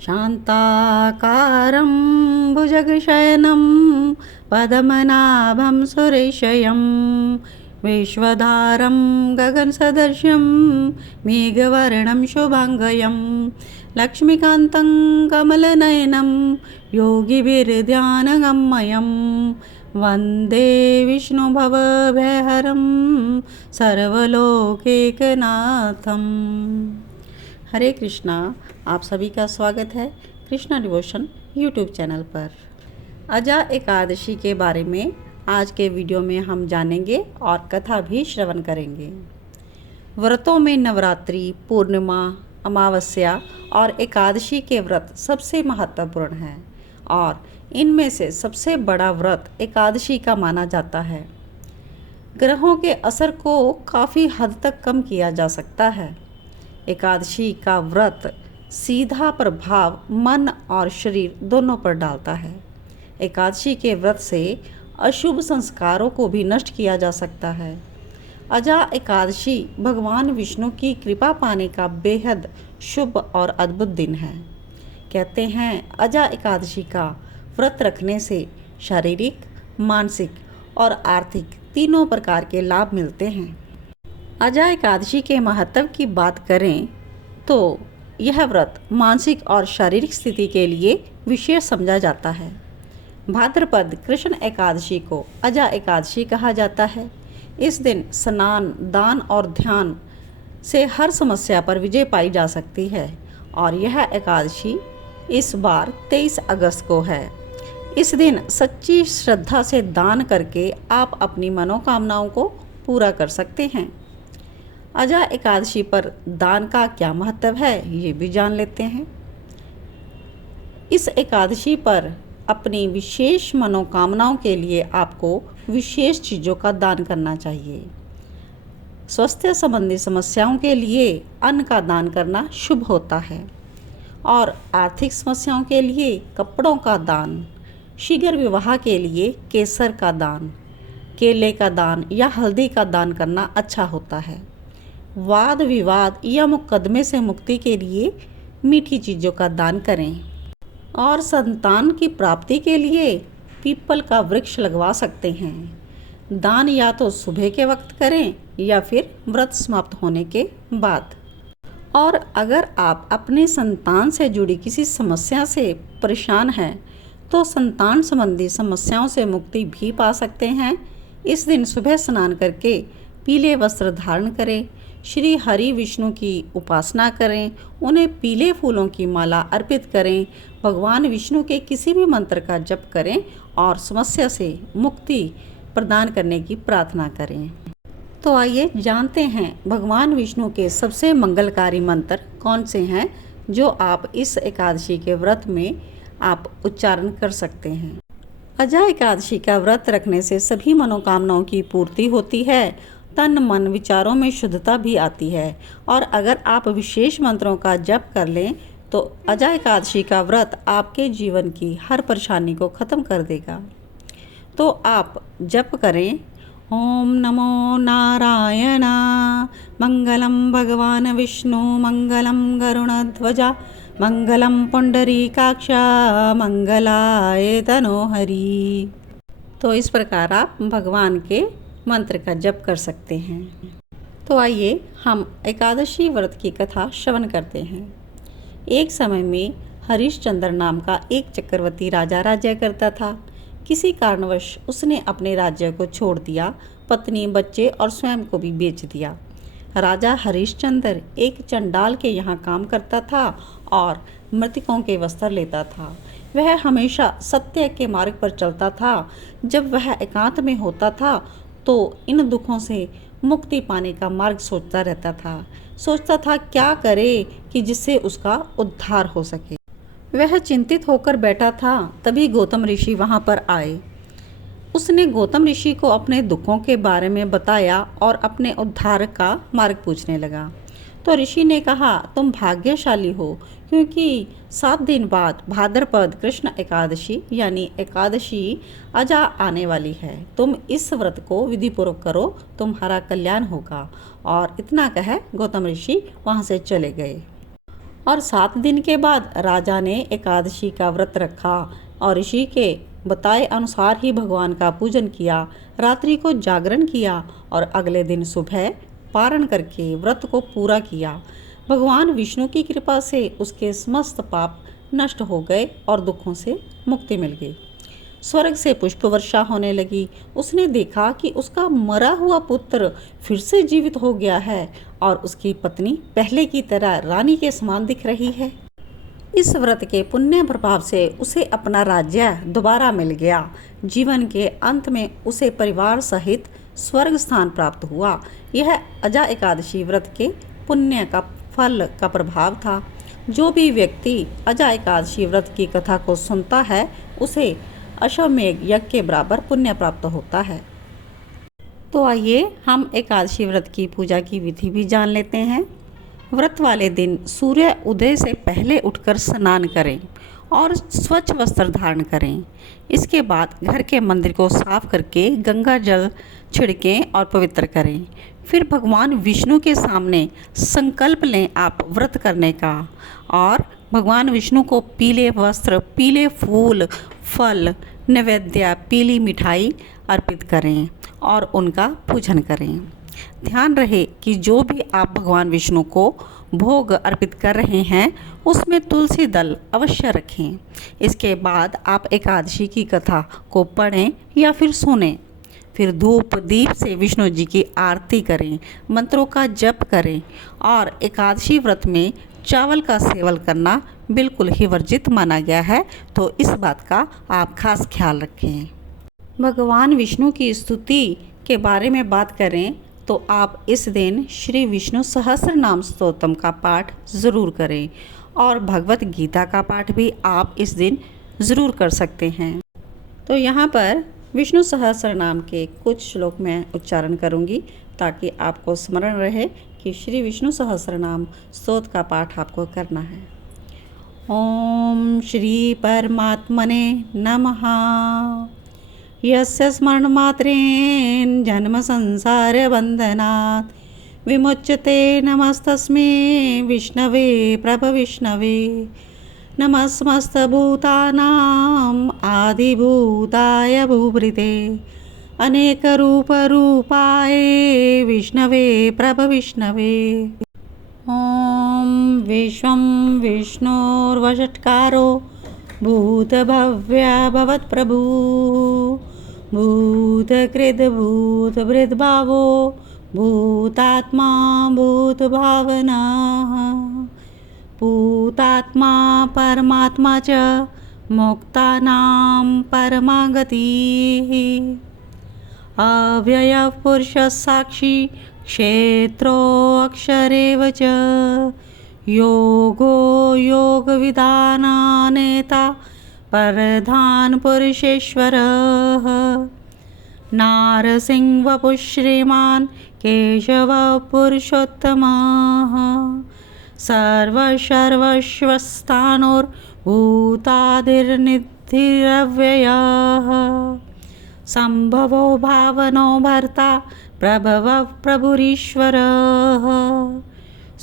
शान्ताकारं भुजगशयनं पद्मनाभं सुरेशयं विश्वधारं गगनसदृशं मेघवर्णं शुभाङ्गं लक्ष्मीकान्तं कमलनयनं योगिभिर्ध्यानगम्यं वन्दे विष्णुभवभयहरं सर्वलोकैकनाथं। हरे कृष्णा। आप सभी का स्वागत है कृष्णा डिवोशन यूट्यूब चैनल पर। अजा एकादशी के बारे में आज के वीडियो में हम जानेंगे और कथा भी श्रवण करेंगे। व्रतों में नवरात्रि, पूर्णिमा, अमावस्या और एकादशी के व्रत सबसे महत्वपूर्ण हैं और इनमें से सबसे बड़ा व्रत एकादशी का माना जाता है। ग्रहों के असर को काफ़ी हद तक कम किया जा सकता है। एकादशी का व्रत सीधा प्रभाव मन और शरीर दोनों पर डालता है। एकादशी के व्रत से अशुभ संस्कारों को भी नष्ट किया जा सकता है। अजा एकादशी भगवान विष्णु की कृपा पाने का बेहद शुभ और अद्भुत दिन है। कहते हैं अजा एकादशी का व्रत रखने से शारीरिक, मानसिक और आर्थिक तीनों प्रकार के लाभ मिलते हैं। अजा एकादशी के महत्व की बात करें तो यह व्रत मानसिक और शारीरिक स्थिति के लिए विशेष समझा जाता है। भाद्रपद कृष्ण एकादशी को अजा एकादशी कहा जाता है। इस दिन स्नान, दान और ध्यान से हर समस्या पर विजय पाई जा सकती है और यह एकादशी इस बार 23 अगस्त को है। इस दिन सच्ची श्रद्धा से दान करके आप अपनी मनोकामनाओं को पूरा कर सकते हैं। अजा एकादशी पर दान का क्या महत्व है ये भी जान लेते हैं। इस एकादशी पर अपनी विशेष मनोकामनाओं के लिए आपको विशेष चीज़ों का दान करना चाहिए। स्वास्थ्य संबंधी समस्याओं के लिए अन्न का दान करना शुभ होता है और आर्थिक समस्याओं के लिए कपड़ों का दान, शीघ्र विवाह के लिए केसर का दान, केले का दान या हल्दी का दान करना अच्छा होता है। वाद विवाद या मुकदमे से मुक्ति के लिए मीठी चीज़ों का दान करें और संतान की प्राप्ति के लिए पीपल का वृक्ष लगवा सकते हैं। दान या तो सुबह के वक्त करें या फिर व्रत समाप्त होने के बाद। और अगर आप अपने संतान से जुड़ी किसी समस्या से परेशान हैं तो संतान संबंधी समस्याओं से मुक्ति भी पा सकते हैं। इस दिन सुबह स्नान करके पीले वस्त्र धारण करें, श्री हरि विष्णु की उपासना करें, उन्हें पीले फूलों की माला अर्पित करें, भगवान विष्णु के किसी भी मंत्र का जप करें और समस्या से मुक्ति प्रदान करने की प्रार्थना करें। तो आइए जानते हैं भगवान विष्णु के सबसे मंगलकारी मंत्र कौन से हैं जो आप इस एकादशी के व्रत में आप उच्चारण कर सकते हैं। अजा एकादशी का व्रत रखने से सभी मनोकामनाओं की पूर्ति होती है, तन मन विचारों में शुद्धता भी आती है और अगर आप विशेष मंत्रों का जप कर लें तो अजा एकादशी का व्रत आपके जीवन की हर परेशानी को ख़त्म कर देगा। तो आप जप करें, ओम नमो नारायणा, मंगलम भगवान विष्णु, मंगलम गरुणध्वजा, मंगलम पुंडरीकाक्षा, मंगलाय तनोहरि। तो इस प्रकार आप भगवान के मंत्र का जप कर सकते हैं। तो आइए हम एकादशी व्रत की कथा श्रवण करते हैं। एक समय में हरिश्चंद्र नाम का एक चक्रवर्ती राजा राज्य करता था। किसी कारणवश उसने अपने राज्य को छोड़ दिया, पत्नी, बच्चे और स्वयं को भी बेच दिया। राजा हरिश्चंद्र एक चंडाल के यहाँ काम करता था और मृतकों के वस्त्र लेता था। वह हमेशा सत्य के मार्ग पर चलता था। जब वह एकांत में होता था तो इन दुखों से मुक्ति पाने का मार्ग सोचता रहता था। सोचता था क्या करे कि जिससे उसका उद्धार हो सके। वह चिंतित होकर बैठा था, तभी गौतम ऋषि वहाँ पर आए। उसने गौतम ऋषि को अपने दुखों के बारे में बताया और अपने उद्धार का मार्ग पूछने लगा। तो ऋषि ने कहा, तुम भाग्यशाली हो क्योंकि 7 दिन बाद भाद्रपद कृष्ण एकादशी यानी एकादशी अजा आने वाली है। तुम इस व्रत को विधिपूर्वक करो, तुम्हारा कल्याण होगा। और इतना कह गौतम ऋषि वहाँ से चले गए। और 7 दिन के बाद राजा ने एकादशी का व्रत रखा और ऋषि के बताए अनुसार ही भगवान का पूजन किया, रात्रि को जागरण किया और अगले दिन सुबह पारण करके व्रत को पूरा किया। भगवान विष्णु की कृपा से उसके समस्त पाप नष्ट हो गए और दुखों से मुक्ति मिल गई। स्वर्ग से पुष्प वर्षा होने लगी। उसने देखा कि उसका मरा हुआ पुत्र फिर से जीवित हो गया है और उसकी पत्नी पहले की तरह रानी के समान दिख रही है। इस व्रत के पुण्य प्रभाव से उसे अपना राज्य दोबारा मिल गया। जीवन के अंत में उसे परिवार सहित स्वर्ग स्थान प्राप्त हुआ। यह अजा एकादशी व्रत के पुण्य का फल का प्रभाव था। जो भी व्यक्ति अजा एकादशी व्रत की कथा को सुनता है उसे अश्वमेध यज्ञ के बराबर पुण्य प्राप्त होता है। तो आइए हम एकादशी व्रत की पूजा की विधि भी जान लेते हैं। व्रत वाले दिन सूर्य उदय से पहले उठकर स्नान करें और स्वच्छ वस्त्र धारण करें। इसके बाद घर के मंदिर को साफ करके गंगा जल छिड़कें और पवित्र करें। फिर भगवान विष्णु के सामने संकल्प लें आप व्रत करने का और भगवान विष्णु को पीले वस्त्र, पीले फूल, फल, नैवेद्य, पीली मिठाई अर्पित करें और उनका पूजन करें। ध्यान रहे कि जो भी आप भगवान विष्णु को भोग अर्पित कर रहे हैं उसमें तुलसी दल अवश्य रखें। इसके बाद आप एकादशी की कथा को पढ़ें या फिर सुनें। फिर धूप दीप से विष्णु जी की आरती करें, मंत्रों का जप करें और एकादशी व्रत में चावल का सेवन करना बिल्कुल ही वर्जित माना गया है, तो इस बात का आप खास ख्याल रखें। भगवान विष्णु की स्तुति के बारे में बात करें तो आप इस दिन श्री विष्णु सहस्त्र नाम स्तोत्रम का पाठ ज़रूर करें और भगवत गीता का पाठ भी आप इस दिन ज़रूर कर सकते हैं। तो यहाँ पर विष्णु सहस्त्र नाम के कुछ श्लोक मैं उच्चारण करूँगी ताकि आपको स्मरण रहे कि श्री विष्णु सहस्त्र नाम स्तोत्र का पाठ आपको करना है। ओम श्री परमात्मने नमः। यस्य स्मरणमात्रेण जन्म संसार बंधनात् विमुच्यते। नमस्तस्मै विष्णवे प्रभविष्णवे। नमस्मस्तभूतानां आदिभूताय भूभृते अनेकरूपरूपाय विष्णवे प्रभविष्णवे। ॐ विश्वं विष्णोर्वषट्कारो भूतभव्य भवत्प्रभुः भूतकृद्भूतभृद्भावो भूतात्मा भूतभावनः भूतात्मा परमात्मा च मुक्तानां परमा गतिः अव्ययः पुरुषः साक्षी क्षेत्रोऽक्षरेव च योगो योगविदानानेता प्रधान पुरुषेश्वरः नारसिंहवपुः श्रीमान् केशवः पुरुषोत्तमः सर्वशर्वस्वस्थानोर्भूतादिर्निधिरव्ययः संभवो भावनो भर्ता प्रभवः प्रभुरीश्वरः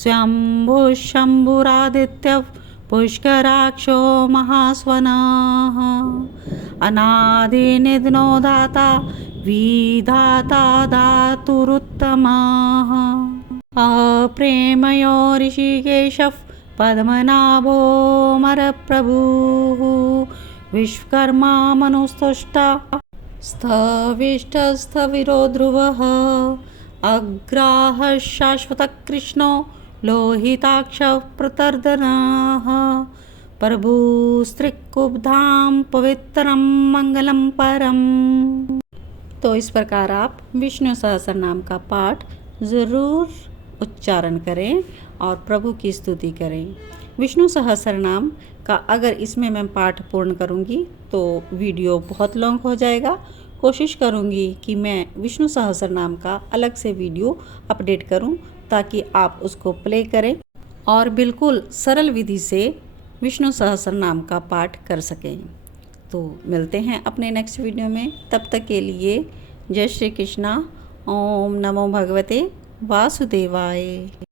स्वयंभुः शम्भुरादित्यः पुष्कराक्षो महास्वनः अनादिनिधनो दाता विधाता धातुरुत्तमः अप्रेमयो ऋषिकेशः पद्मनाभो मरप्रभुः विश्वकर्मा मनुस्तुष्टा स्थविष्ठस्थविरो ध्रुवः अग्राहः शाश्वतः कृष्णो लोहिताक्षः प्रतर्दनः प्रभुस्त्रिकुब्धां पवित्रं मंगलम परम। तो इस प्रकार आप विष्णु सहस्त्र नाम का पाठ ज़रूर उच्चारण करें और प्रभु की स्तुति करें। विष्णु सहस्त्र नाम का अगर इसमें मैं पाठ पूर्ण करूंगी तो वीडियो बहुत लॉन्ग हो जाएगा। कोशिश करूंगी कि मैं विष्णु सहस्त्र नाम का अलग से वीडियो अपडेट करूं ताकि आप उसको प्ले करें और बिल्कुल सरल विधि से विष्णु सहस्त्र नाम का पाठ कर सकें। तो मिलते हैं अपने नेक्स्ट वीडियो में, तब तक के लिए जय श्री कृष्णा। ओम नमो भगवते वासुदेवाय।